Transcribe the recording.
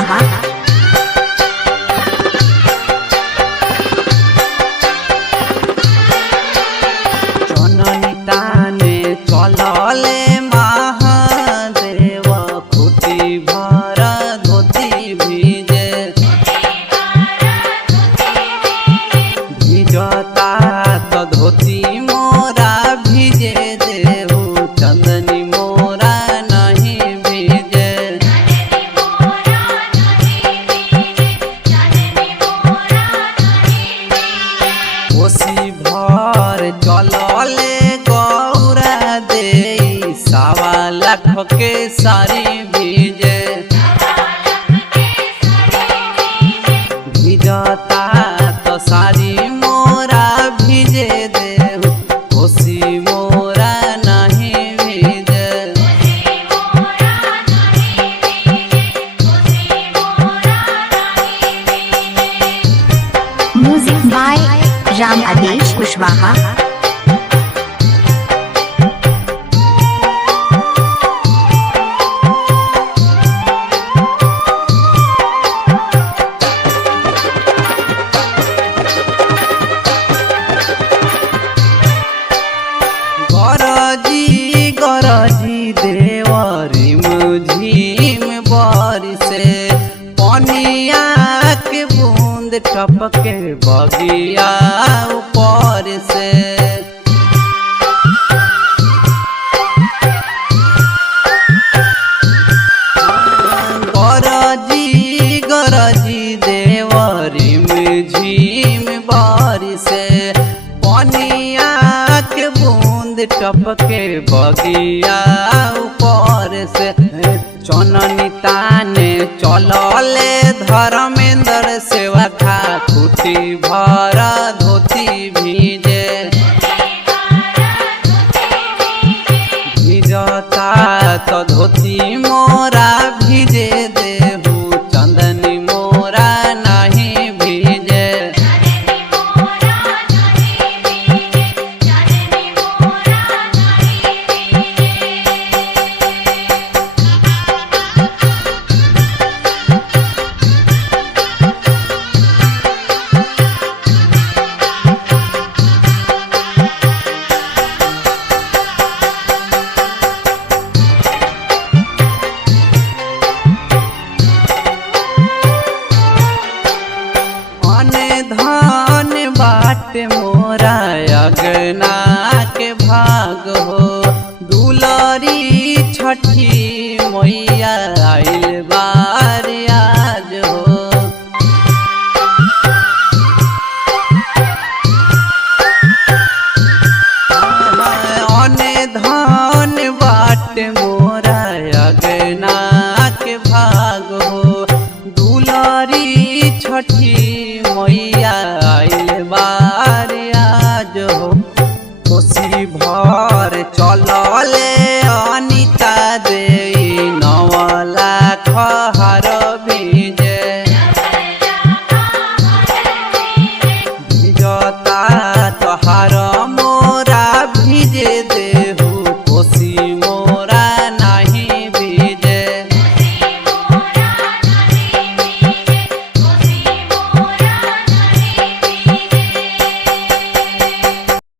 कुशवाहा। जननी ताने चलले महादेव खुटी भर धोती भिजे भिजता तो धोती मोरा भिजे देहु चंदनी मोरा नहीं भिजे। कोसी भर चलले गौरा दे 1.25 लाख के सारी भिजे भिजता तो सारी मोरा भिजे देहु कोसी मोरा नहीं भिजे। म्यूजिक बाय राम आदेश कुशवाहा। गरजी गरजी देवरी मुझिम बरसे पनिया के बूंद टपके बगिया ऊपर से। गरजी गरजी देवरी मुझिम बरसे पनिया के बूंद टपके बगिया ऊपर से। चननी ताने चलले धर्मेंद्र सेवा खा खुटी भर धोती भिजे भिजता तो धोती मोरा भिजे देहु चंदनी मोरा नहीं भिजे। धन बाट मोरा अगना के भाग हो दुलरी छठी